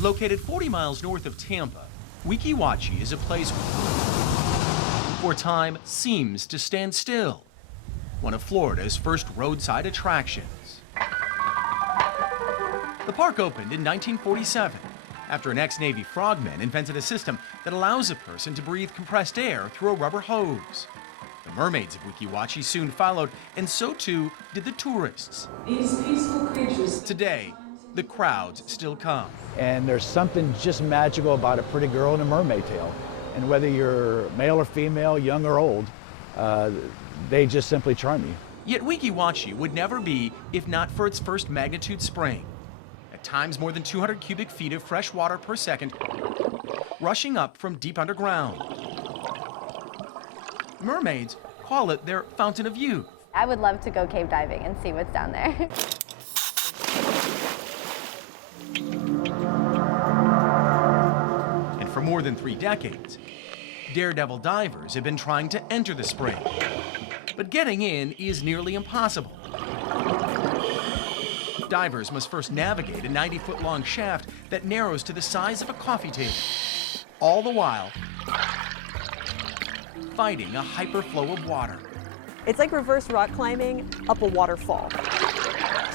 Located 40 miles north of Tampa, Weeki Wachee is a place where time seems to stand still. One of Florida's first roadside attractions. The park opened in 1947 after an ex-Navy frogman invented a system that allows a person to breathe compressed air through a rubber hose. The mermaids of Weeki Wachee soon followed, and so too did the tourists. These peaceful creatures. Today, the crowds still come. And there's something just magical about a pretty girl in a mermaid tail. And whether you're male or female, young or old, they just simply charm you. Yet Weeki Wachee would never be if not for its first magnitude spring. At times more than 200 cubic feet of fresh water per second rushing up from deep underground. Mermaids call it their fountain of youth. I would love to go cave diving and see what's down there. And for more than 3 decades, daredevil divers have been trying to enter the spring. But getting in is nearly impossible. Divers must first navigate a 90-foot-long shaft that narrows to the size of a coffee table, all the while fighting a hyperflow of water. It's like reverse rock climbing up a waterfall.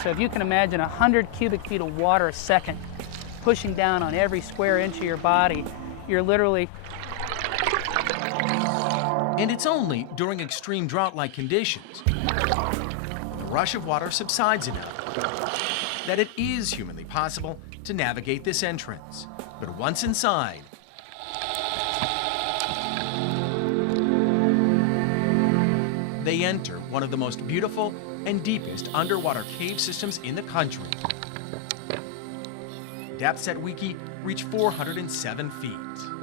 So if you can imagine 100 cubic feet of water a second pushing down on every square inch of your body, you're literally... And it's only during extreme drought-like conditions the rush of water subsides enough that it is humanly possible to navigate this entrance. But once inside, they enter one of the most beautiful and deepest underwater cave systems in the country. Depths at Weeki reach 407 feet.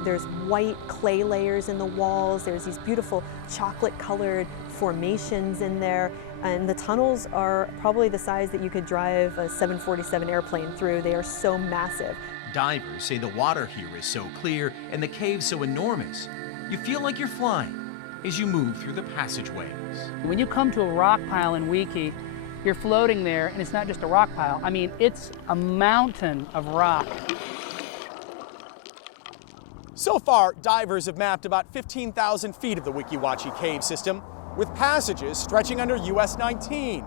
There's white clay layers in the walls. There's these beautiful chocolate-colored formations in there. And the tunnels are probably the size that you could drive a 747 airplane through. They are so massive. Divers say the water here is so clear and the cave so enormous, you feel like you're flying as you move through the passageways. When you come to a rock pile in Weeki, you're floating there, and it's not just a rock pile. I mean, it's a mountain of rock. So far, divers have mapped about 15,000 feet of the Weeki Wachee cave system, with passages stretching under US 19.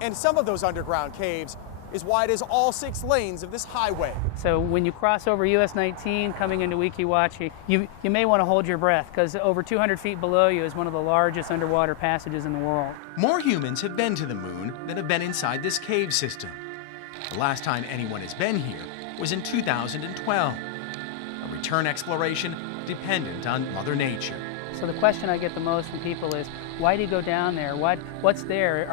And some of those underground caves as wide as all 6 lanes of this highway. So when you cross over US 19 coming into Weeki Wachee, you may want to hold your breath, because over 200 feet below you is one of the largest underwater passages in the world. More humans have been to the moon than have been inside this cave system. The last time anyone has been here was in 2012. A return exploration dependent on Mother Nature. So the question I get the most from people is, why do you go down there? What's there?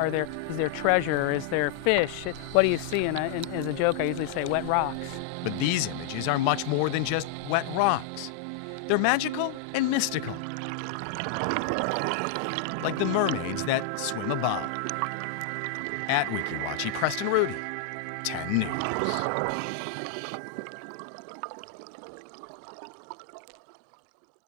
Is there treasure? Is there fish? What do you see? And as a joke, I usually say wet rocks. But these images are much more than just wet rocks. They're magical and mystical. Like the mermaids that swim above. At Weeki Wachee, Preston Rudy, 10 News.